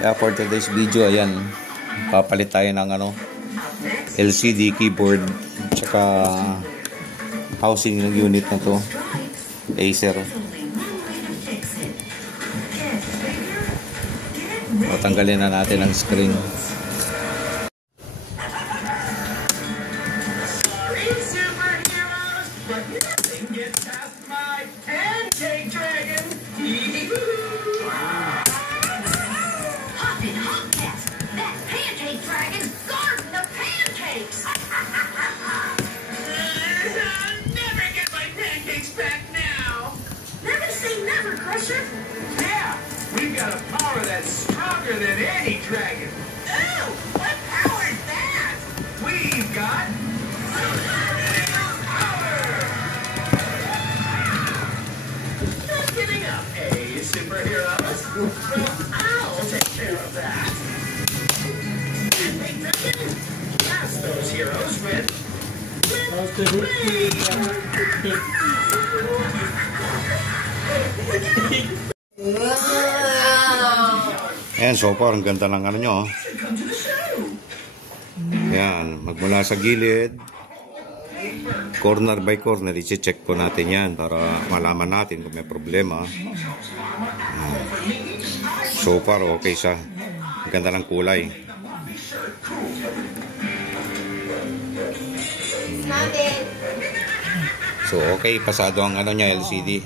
Yeah, for today's video, ayan, papalit tayo ng LCD keyboard tsaka housing ng unit na to, Acer. So, tanggalin na natin ang screen. Yeah, we've got a power that's stronger than any dragon. Ooh, what power is that? We've got power. Not giving up, superheroes. Well, I'll take care of that. And big dragon, blast those heroes with Ayan, so far ang ganda ng nyo. Ayan, magmula sa gilid, corner by corner, i-check po natin yan para malaman natin kung may problema. So far okay siya. Ang ganda ng kulay. So okay, pasado ang nya LCD.